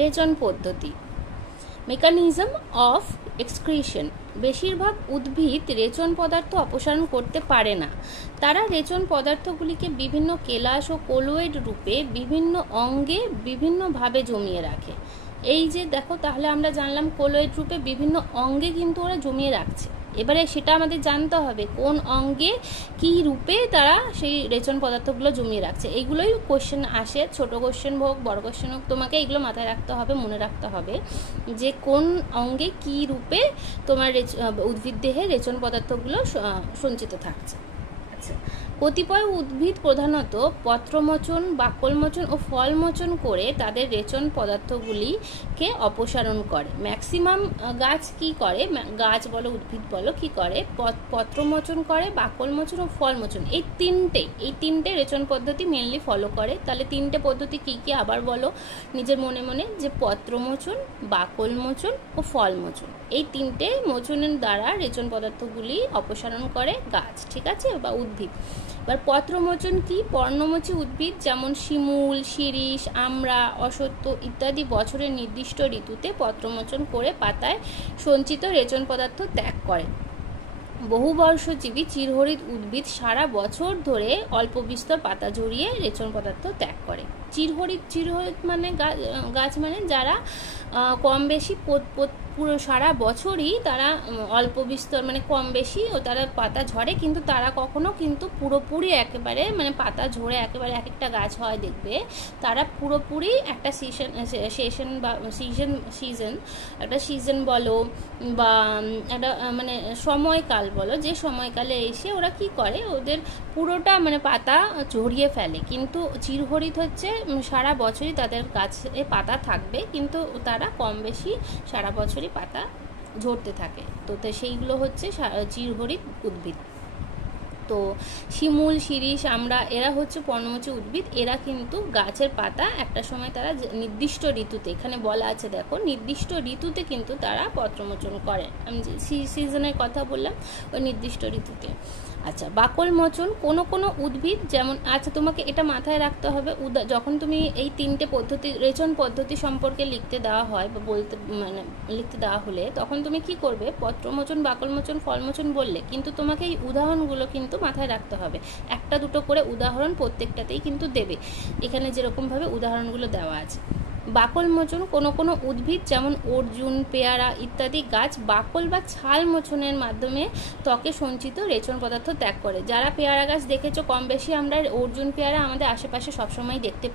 রেচন পদ্ধতি, mechanism of excretion. বেশিরভাগ উদ্ভিদ রেচন পদার্থ অপসারণ করতে পারে না। তারা রেচন পদার্থগুলিকে বিভিন্ন কেলাস ও কোলয়েড রূপে বিভিন্ন অঙ্গে বিভিন্নভাবে জমিয়ে রাখে। এই যে দেখো, তাহলে আমরা জানলাম কোলয়েড রূপে বিভিন্ন অঙ্গে কিন্তু ওরা জমিয়ে রাখছে। এবারে সেটা আমাদের জানতে হবে কোন অঙ্গে কি রূপে তারা সেই রেচন পদার্থগুলো জমিয়ে রাখছে। এইগুলোই কোশ্চেন আসে, ছোট কোশ্চেন হোক বড় কোশ্চেন হোক, তোমাকে এগুলো মাথায় রাখতে হবে, মনে রাখতে হবে যে কোন অঙ্গে কি রূপে তোমার উদ্ভিদ দেহে রেচন পদার্থগুলো সঞ্চিত থাকছে। আচ্ছা, কতিপয় উদ্ভিদ প্রধানত পত্রমোচন, বাকলমোচন ও ফলমোচন করে তাদের রেচন পদার্থগুলিকে অপসারণ করে। ম্যাক্সিমাম গাছ কি করে, গাছ বলো উদ্ভিদ বলো, কি করে, পত্রমোচন করে, বাকলমোচন ও ফলমোচন, এই তিনটে রেচন পদ্ধতি মেনলি ফলো করে। তাহলে তিনটে পদ্ধতি কি কি আবার বলো নিজের মনে মনে, যে পত্রমোচন, বাকলমোচন ও ফলমোচন। এই তিনটে মোচনের দ্বারা রেচন পদার্থগুলি অপসারণ করে গাছ, ঠিক আছে, বা উদ্ভিদ। এবার পত্রমোচন কি, পর্ণমোচী উদ্ভিদ যেমন শিমুল, শিরীষ, আমড়া, অশ্বত্থ ইত্যাদি বছরের নির্দিষ্ট ঋতুতে পত্রমোচন করে পাতায় সঞ্চিত রেচন পদার্থ ত্যাগ করে। বহুবর্ষজীবী চিরহরিৎ উদ্ভিদ সারা বছর ধরে অল্প বিস্তর পাতা ঝরিয়ে রেচন পদার্থ ত্যাগ করে। চিরহরিৎ মানে গাছ মানে যারা কম বেশি পুরো সারা বছরই তারা অল্প বিস্তর মানে কম বেশি ও তারা পাতা ঝরে, কিন্তু তারা কখনো কিন্তু পুরোপুরি একেবারে মানে পাতা ঝরে একেবারে এক একটা গাছ হয় দেখবে, তারা পুরোপুরি একটা সিজন বা একটা সিজন বলো বা একটা মানে সময়কাল বলো, যে সময়কালে এসে ওরা কি করে, ওদের পুরোটা মানে পাতা ঝরিয়ে ফেলে। কিন্তু চিরহরিৎ হচ্ছে সারা বছরই তাদের গাছে পাতা থাকবে, কিন্তু তারা কম বেশি সারা বছরই পাতা ঝরতে থাকে। তো সেইগুলো হচ্ছে চিরহরিৎ উদ্ভিদ। তো শিমুল, শিরীষ, আমড়া এরা হচ্ছে পর্ণমোচী উদ্ভিদ। এরা কিন্তু গাছের পাতা একটা সময় তারা নির্দিষ্ট ঋতুতে, এখানে বলা আছে দেখো, নির্দিষ্ট ঋতুতে কিন্তু তারা পত্রমোচন করে। আমি যে সিজনের কথা বললাম, ওই নির্দিষ্ট ঋতুতে। আচ্ছা, বাকল মোচন কোনো উদ্ভিদ যেমন, আচ্ছা তোমাকে এটা মাথায় রাখতে হবে, যখন তুমি এই তিনটে পদ্ধতি রেচন পদ্ধতি সম্পর্কে লিখতে দেওয়া হয় বা বলতে মানে লিখতে দেওয়া হলে, তখন তুমি কি করবে, পত্রমোচন, বাকলমোচন, ফলমোচন বললে, কিন্তু তোমাকে এই উদাহরণগুলো কিন্তু মাথায় রাখতে হবে। একটা দুটো করে উদাহরণ প্রত্যেকটাতেই কিন্তু দেবে, এখানে যেরকমভাবে উদাহরণগুলো দেওয়া আছে। বাকল মোচন কোনো উদ্ভিদ যেমন অর্জুন, পেয়ারা ইত্যাদি গাছ বাকল বা ছাল মোচনের মাধ্যমে ত্বকে সঞ্চিত রেচন পদার্থ ত্যাগ করে। যারা পেয়ারা গাছ দেখেছো কম বেশি, আমরা অর্জুন পেয়ারা আমাদের আশেপাশে সবসময় দেখতে